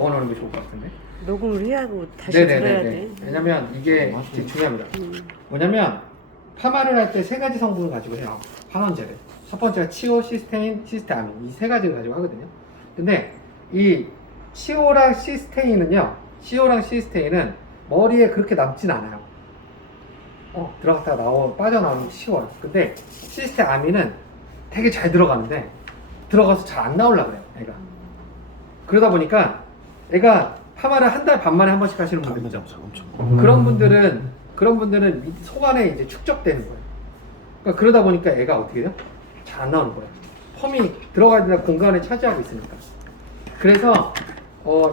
넣어놓는 게 좋을 것 같은데. 녹음을 해야 하고 다시 들어야 돼. 왜냐면 이게 되게 중요합니다. 뭐냐면 파마를 할 때 세 가지 성분을 가지고 해요. 환원제를. 첫 번째가 치오, 시스테인, 시스테아민 이 세 가지를 가지고 하거든요. 근데 이 치오랑 시스테인은 머리에 그렇게 남진 않아요. 들어갔다가 빠져나오는 게 쉬워요. 근데 시스테아민은 되게 잘 들어가는데 들어가서 잘 안 나오려고 그래요, 애가. 그러다 보니까 애가 파마를 한 달 반 만에 한 번씩 하시는 분들 있죠. 그런 분들은 속 안에 이제 축적되는 거예요. 그러니까 그러다 보니까 애가 어떻게 돼요? 잘 안 나오는 거예요. 펌이 들어가야 되는 공간을 차지하고 있으니까. 그래서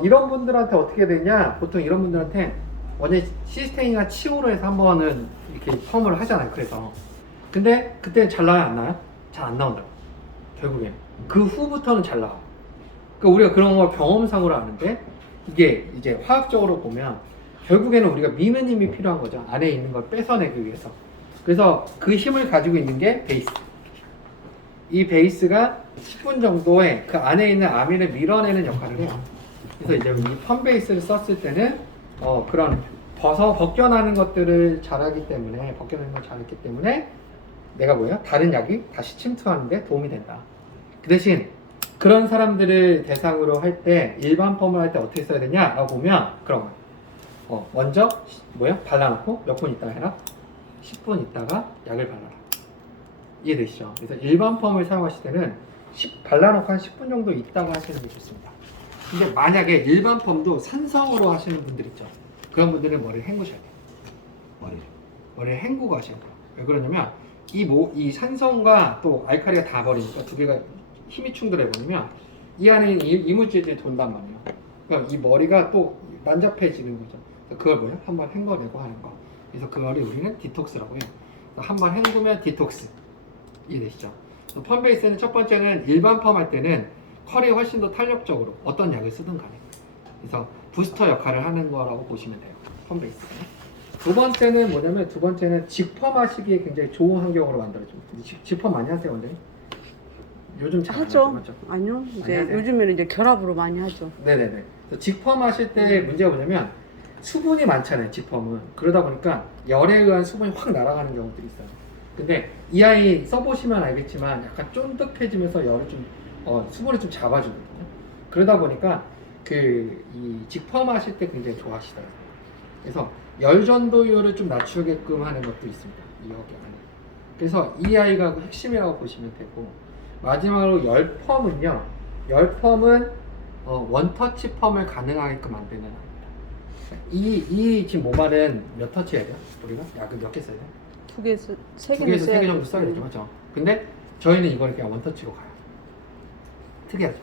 이런 분들한테 어떻게 되냐? 보통 이런 분들한테 원래 시스테인이나 치오로 해서 한 번은 이렇게 펌을 하잖아요. 그래서 근데 그때는 잘 나와요, 안 나와요? 잘 안 나온다고. 결국엔 그 후부터는 잘 나와. 그러니까 우리가 그런 걸 경험상으로 아는데 이게 이제 화학적으로 보면 결국에는 우리가 미는 힘이 필요한 거죠. 안에 있는 걸 뺏어내기 위해서. 그래서 그 힘을 가지고 있는 게 베이스. 이 베이스가 10분 정도에 그 안에 있는 아민을 밀어내는 역할을 해요. 그래서 이제 이 펌 베이스를 썼을 때는 그런 벗겨나는 것들을 잘하기 때문에 벗겨내는 걸 잘했기 때문에 내가 다른 약이 다시 침투하는데 도움이 된다. 그 대신 그런 사람들을 대상으로 할 때 일반 펌을 할 때 어떻게 써야 되냐라고 보면 그런 거예요. 먼저 발라놓고 몇 분 있다가 해라. 10분 있다가 약을 발라라. 이해되시죠? 그래서 일반 펌을 사용하실 때는 발라놓고 한 10분 정도 있다가 하시는 게 좋습니다. 근데 만약에 일반 펌도 산성으로 하시는 분들 있죠. 그런 분들은 머리를 헹구셔야 돼요. 머리를 헹구고 하시는 거예요. 왜 그러냐면 이 산성과 또 알칼리가 다 버리니까 두 개가 힘이 충돌해버리면 이 안에 이물질들이 돈단 말이에요. 그러니까 이 머리가 또 난잡해지는 거죠. 그걸 한번 헹궈내고 하는 거. 그래서 그거를 우리는 디톡스라고 해요. 한번 헹구면 디톡스. 이해되시죠? 펌 베이스는 첫 번째는 일반 펌 할 때는 컬이 훨씬 더 탄력적으로 어떤 약을 쓰든 간에. 그래서 부스터 역할을 하는 거라고 보시면 돼요. 펌 베이스가. 두 번째는 직펌 하시기에 굉장히 좋은 환경으로 만들어줍니다. 직펌 많이 하세요, 원장님? 요즘 잘 하죠. 하죠? 아니요. 이제 요즘에는 이제 결합으로 많이 하죠. 네네네. 직펌 하실 때 문제가 뭐냐면 수분이 많잖아요, 직펌은. 그러다 보니까 열에 의한 수분이 확 날아가는 경우들이 있어요. 근데 이 아이 써보시면 알겠지만 약간 쫀득해지면서 열을 수분을 좀 잡아주거든요. 그러다 보니까 이 직펌 하실 때 굉장히 좋아하시더라고요. 그래서 열 전도율을 좀 낮추게끔 하는 것도 있습니다. 이 여기 안에. 그래서 이 아이가 핵심이라고 보시면 되고, 마지막으로 열펌은 원터치 펌을 가능하게끔 만드는 이 지금 모발은 몇 터치 해야 돼요? 우리가 약을 몇 개 써야 돼요? 두 개에서 세 두 개에서 세 개 개 정도 써야 되죠, 그렇죠? 근데 저희는 이걸 그냥 원터치로 가요. 특이하죠.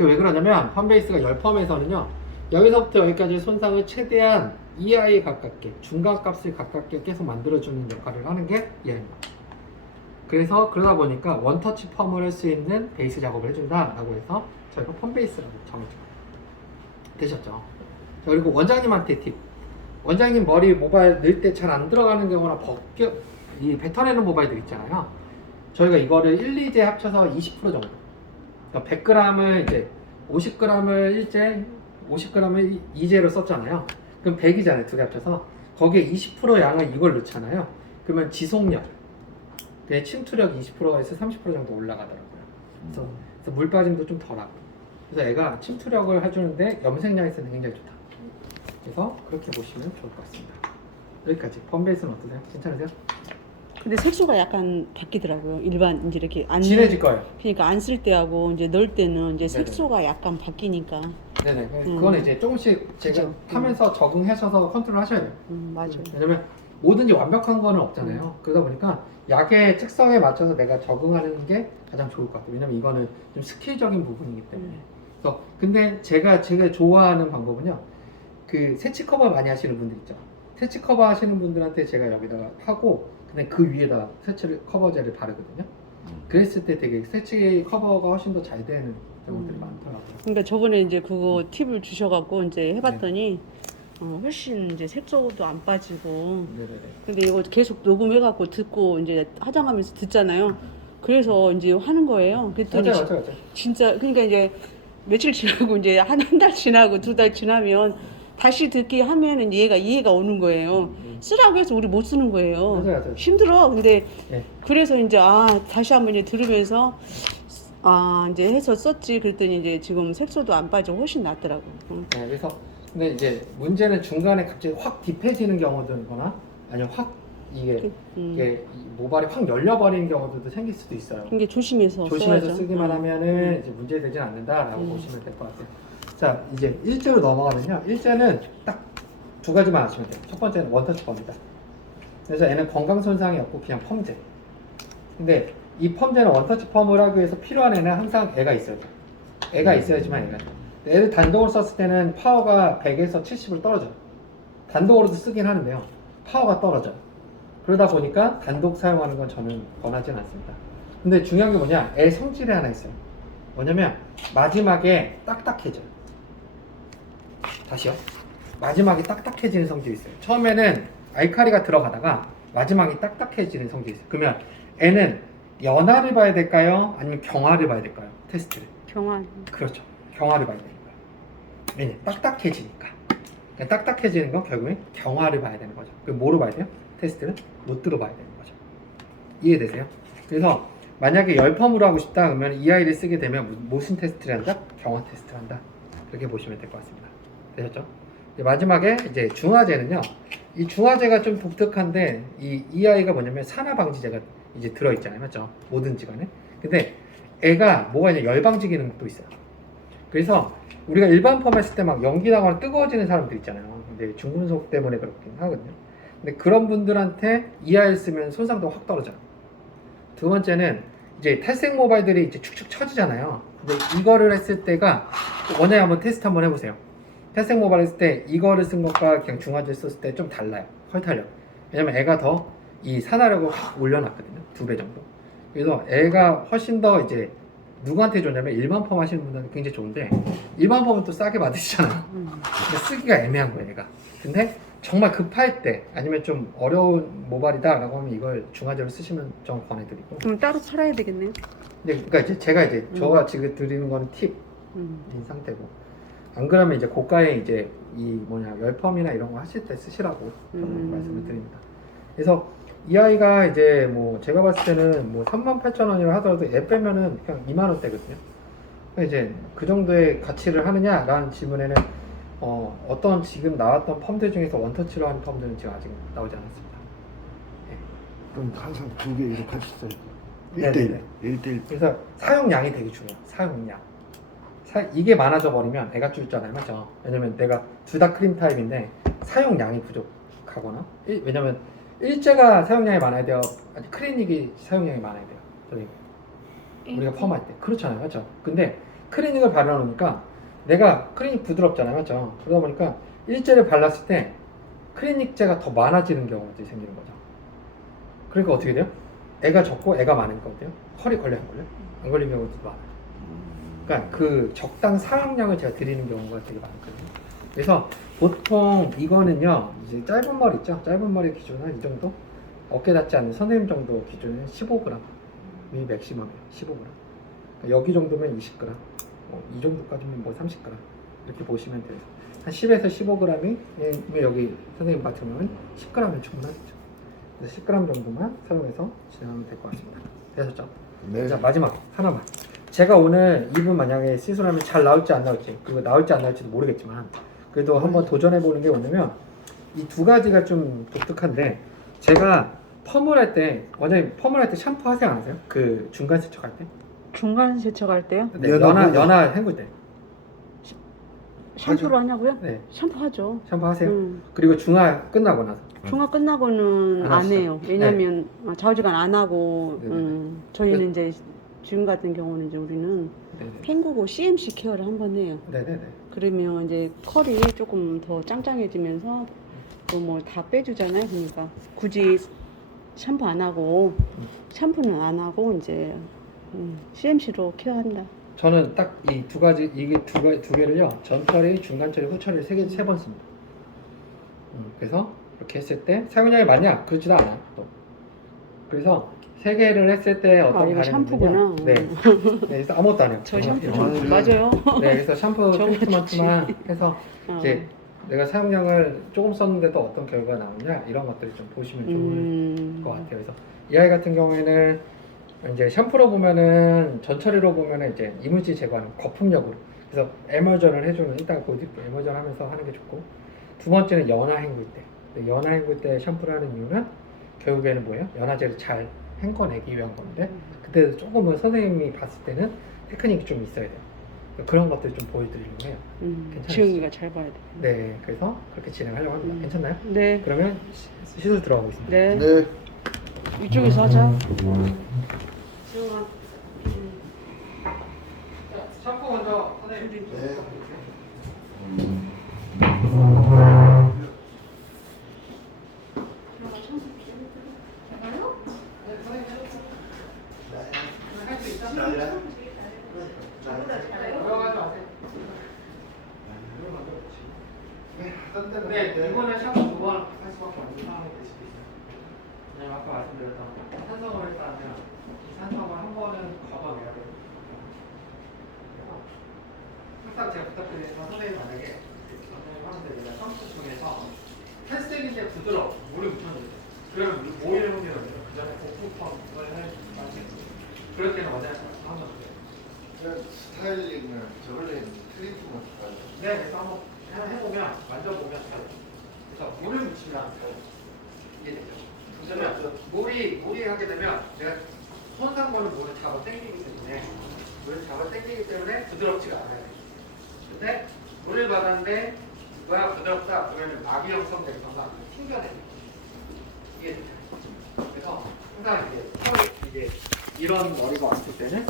왜 그러냐면 펌베이스가 열펌에서는요, 여기서부터 여기까지 손상을 최대한 이 아이에 가깝게 중간값을 가깝게 계속 만들어주는 역할을 하는 게 이 아이입니다. 그래서 그러다 보니까 원터치 펌을 할 수 있는 베이스 작업을 해준다라고 해서 저희가 펌베이스라고 정했죠. 되셨죠? 자, 그리고 원장님한테 팁. 원장님 머리 모발 넣을 때 잘 안 들어가는 경우나 뱉어내는 모발들 있잖아요. 저희가 이거를 1, 2제 합쳐서 20% 정도. 그러니까 100g을 이제 50g을 1제, 50g을 2제로 썼잖아요. 그럼 100이잖아요. 두 개 합쳐서. 거기에 20% 양을 이걸 넣잖아요. 그러면 지속력. 침투력 20%에서 30% 정도 올라가더라고요. 그래서 물 빠짐도 좀 덜하고. 그래서 애가 침투력을 해주는데 염색량이 있어서 굉장히 좋다. 그래서 그렇게 보시면 좋을 것 같습니다. 여기까지. 펌베이스는 어떠세요? 괜찮으세요? 근데 색소가 약간 바뀌더라고요. 일반 이제 이렇게 진해질 거예요. 그러니까 안 쓸 때하고 이제 넣을 때는 이제 네네. 색소가 약간 바뀌니까. 네네. 그거는 이제 조금씩 제가 그죠. 하면서 적응하셔서 컨트롤 하셔야 돼요. 맞아요. 왜냐면 뭐든지 완벽한 거는 없잖아요. 그러다 보니까 약의 특성에 맞춰서 내가 적응하는 게 가장 좋을 것 같아요. 왜냐면 이거는 좀 스킬적인 부분이기 때문에. 그래서 근데 제가 좋아하는 방법은요. 세치 커버 많이 하시는 분들 있죠. 세치 커버 하시는 분들한테 제가 여기다가 하고 근데 그 위에다 커버제를 바르거든요. 그랬을 때 되게 세치 커버가 훨씬 더 잘 되는 경우들이 많더라고요. 그러니까 저번에 이제 그거 팁을 주셔갖고 이제 해봤더니 훨씬 이제 색소도 안 빠지고. 네네네. 근데 이거 계속 녹음해갖고 듣고 이제 화장하면서 듣잖아요. 그래서 이제 하는 거예요. 그랬더니 맞아요. 진짜 그러니까 이제 며칠 지나고 이제 한 달 지나고 2달 지나면 다시 듣기 하면은 얘가 이해가 오는 거예요. 쓰라고 해서 우리 못 쓰는 거예요. 맞아요. 힘들어. 근데 예. 그래서 이제 다시 한번 이제 들으면서 이제 해서 썼지. 그랬더니 이제 지금 색소도 안 빠지고 훨씬 낫더라고. 응. 네, 그래서 근데 이제 문제는 중간에 갑자기 확 딥해지는 경우들거나 아니면 확 이게 이 모발이 확 열려버리는 경우들도 생길 수도 있어요. 이게 조심해서 써야죠. 쓰기만 응. 하면은 이제 문제 되진 않는다라고 보시면 될 것 같아요. 자, 이제 일제로 넘어가면요. 일제는 딱 2가지만 아시면 돼요. 첫 번째는 원터치 펌입니다. 그래서 얘는 건강 손상이 없고 그냥 펌제. 근데 이 펌제는 원터치 펌을 하기 위해서 필요한 애는 항상 애가 있어야 돼요. 애가 있어야지만 애가 돼요. 애를 단독으로 썼을 때는 파워가 100에서 70으로 떨어져요. 단독으로도 쓰긴 하는데요. 파워가 떨어져요. 그러다 보니까 단독 사용하는 건 저는 권하지는 않습니다. 근데 중요한 게 뭐냐? 애 성질이 하나 있어요. 뭐냐면 마지막에 딱딱해져요. 다시요. 마지막에 딱딱해지는 성질이 있어요. 처음에는 알카리가 들어가다가 마지막에 딱딱해지는 성질이 있어요. 그러면 애는 연화를 봐야 될까요? 아니면 경화를 봐야 될까요? 테스트를. 경화. 그렇죠. 경화를 봐야 되는 거예요. 왜냐? 딱딱해지니까. 그러니까 딱딱해지는 건 결국엔 경화를 봐야 되는 거죠. 그럼 뭐로 봐야 돼요? 테스트는 노트로 봐야 되는 거죠. 이해되세요? 그래서 만약에 열펌으로 하고 싶다 그러면 이 아이를 쓰게 되면 무슨 테스트를 한다? 경화 테스트를 한다. 그렇게 보시면 될 것 같습니다. 되셨죠? 이제 마지막에 이제 중화제는요. 이 중화제가 좀 독특한데 이 아이가 뭐냐면 산화방지제가 이제 들어있잖아요. 맞죠? 모든 질환에. 근데 애가 뭐가 있냐? 열방지 기능도 있어요. 그래서 우리가 일반 펌 했을 때 막 연기 나거나 뜨거워지는 사람들 있잖아요. 근데 중금속 때문에 그렇긴 하거든요. 근데 그런 분들한테 이 아이를 쓰면 손상도 확 떨어져요. 두 번째는 이제 탈색 모발들이 이제 축축 처지잖아요. 근데 이거를 했을 때가 원장님 한번 테스트 한번 해보세요. 탈색 모발 했을 때 이거를 쓴 것과 그냥 중화제 썼을 때 좀 달라요. 헐탄력. 왜냐면 애가 더 이 산화력을 확 올려놨거든요. 2배 정도. 그래서 애가 훨씬 더 이제 누구한테 좋냐면 일반 펌 하시는 분들은 굉장히 좋은데 일반 펌은 또 싸게 받으시잖아요. 근데 쓰기가 애매한 거예요, 얘가. 근데 정말 급할 때 아니면 좀 어려운 모발이다 라고 하면 이걸 중화제로 쓰시면 좀 권해드리고. 그럼 따로 팔아야 되겠네요. 근데 그러니까 이제 제가 이제 저가 지금 드리는 거는 팁인 상태고, 안 그러면 이제 고가의 이제 이 열펌이나 이런 거 하실 때 쓰시라고 저는 말씀을 드립니다. 그래서 이 아이가 이제 뭐 제가 봤을 때는 뭐 38,000원이라 하더라도 애 빼면은 그냥 2만원대거든요. 이제 그 정도의 가치를 하느냐라는 질문에는 어떤 지금 나왔던 펌들 중에서 원터치로 하는 펌들은 지금 아직 나오지 않았습니다. 그럼 항상 2개 이렇게 하셨어요. 네네네. 1대1. 그래서 사용량이 되게 중요해요. 사용량. 이게 많아져 버리면 애가 줄잖아요. 맞죠? 왜냐면 내가 둘 다 크림 타입인데 사용량이 부족하거나 왜냐면 일제가 사용량이 많아야 돼요. 아니 클리닉이 사용량이 많아야 돼요. 저희 우리가 펌할 때 그렇잖아요. 맞죠? 근데 클리닉을 발라놓으니까 내가 클리닉 부드럽잖아요. 맞죠? 그러다 보니까 일제를 발랐을 때 클리닉제가 더 많아지는 경우들이 생기는 거죠. 그러니까 어떻게 돼요? 애가 적고 애가 많은 거거든요. 컬이 걸려 안 걸려? 안 걸리는 경우도 많아요. 그러니까 그 적당 사용량을 제가 드리는 경우가 되게 많거든요. 그래서 보통 이거는요, 이제 짧은 머리 있죠? 짧은 머리 기준은 이 정도? 어깨 닿지 않는 선생님 정도 기준은 15g이 맥시멈이에요. 15g. 그러니까 여기 정도면 20g. 이 정도까지면 뭐 30g. 이렇게 보시면 돼요. 한 10에서 15g이 여기 선생님 같은 경우는 10g이면 충분하겠죠. 그래서 10g 정도만 사용해서 진행하면 될 것 같습니다. 되셨죠? 네. 자, 마지막 하나만. 제가 오늘 이분 만약에 시술하면 잘 나올지 안 나올지, 그거 나올지 안 나올지도 모르겠지만 그래도 한번 도전해 보는 게 뭐냐면 이 2가지가 좀 독특한데, 제가 펌을 할 때 원장님 펌을 할 때 샴푸 하세요 안 하세요? 그 중간 세척할 때? 중간 세척할 때요? 네, 연화 헹굴 때. 샴푸로 하냐고요? 네. 샴푸 하죠. 샴푸 하세요? 그리고 중화 끝나고 나서. 중화 끝나고는 안 안 하시죠? 해요. 왜냐면 좌우지간 안 하고 네네. 저희는 이제 지금 같은 경우는 이제 우리는 네네. 헹구고 CMC 케어를 한번 해요. 네네네. 그러면 이제 컬이 조금 더 짱짱해지면서 또 뭐 다 빼주잖아요. 그러니까 굳이 샴푸 안 하고 샴푸는 안 하고 이제 CMC로 케어한다. 저는 딱 이 2가지, 이게 두 개를요, 전 처리, 중간 처리, 후 처리를 3번 씁니다. 그래서 이렇게 했을 때 사용량이 많냐? 그렇지도 않아요. 또. 그래서 세 개를 했을 때 어떤 아, 이거 반응이 샴푸구나. 있느냐. 네. 네, 그래서 아무것도 안 해요. 저 샴푸 이렇게. 좀 맞아요. 네, 그래서 샴푸 저거 트리트먼트만 해서 어. 이제 내가 사용량을 조금 썼는데도 어떤 결과가 나오냐 이런 것들을 좀 보시면 좋을 것 같아요. 그래서 이 아이 같은 경우에는 이제 샴푸로 보면은 전처리로 보면은 이제 이물질 제거하는 거품력으로 그래서 에머전을 해주는 일단 그 에머전 하면서 하는 게 좋고 두 번째는 연화 헹굴 때 근데 연화 헹굴 때 샴푸를 하는 이유는 결국에는 뭐예요? 연화제를 잘 헹궈내기 위한 건데 그때도 조금은 선생님이 봤을 때는 테크닉이 좀 있어야 돼요. 그런 것들 좀 보여드리려고 해요. 괜찮으시죠? 지영이가 잘 봐야 돼. 네, 그래서 그렇게 진행하려고 합니다. 괜찮나요? 네. 그러면 시술 들어가겠습니다. 네. 네. 이쪽에서 하자. 지영아. 샴푸 먼저 선생님. 네. 할수 있잖아요. 들어가지 마세요. 네, 이번에 샴푸 2번 할 수밖에 없는 상황이 될 수도 있어요. 왜냐면 아까 말씀드렸던 산성을 했다면 이 산성을 한 번은 걷어내야 돼요. 항상 제가 부탁드리는 건 선생님 만약에 선생님 하는데 내가 샴푸 중에서 탈색인데 부드러워 물에 묻혀주세요. 그러면 오일 확률은 그 전에 고프펌을 해주세요. 그럴 때는 원장님 한번 주세요. 스타일링을 저번에 트리트먼트 가지고. 네, 그래서 한번 해보면 만져보면 잘 돼요. 그래서 물을 묻히면 이해되죠? 그러면 물이 하게 되면 내가 손상보는 물을 잡아 당기기 때문에 부드럽지가 않아요. 근데 물을 받았는데 뭐야 부드럽다 그러면 마비 형성된 경우가 튕겨내요. 이해되죠? 그래서 항상 이제 이런 머리가 왔을 때는